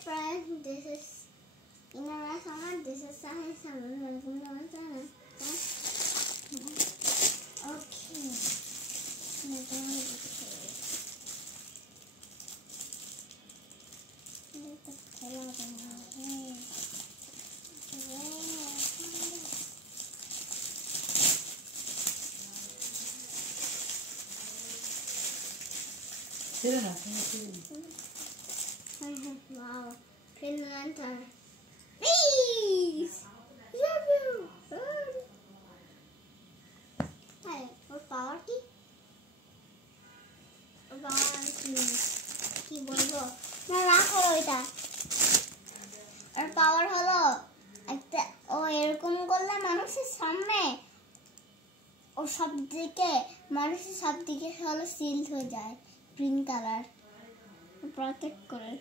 friend, this is Inara Sama, this is Sahi Sama. Okay. Wow. Pin lantern. Please! Love you! Hey, what power key? কি বলবো না রাখো ওইটা আর পাওয়ার হলো একটা ও এরকম করলে মানুষের সামনে ও সব দিকে মানুষের সব দিকে হলো সিল হয়ে যায় গ্রিন কালার প্রটেক্ট করে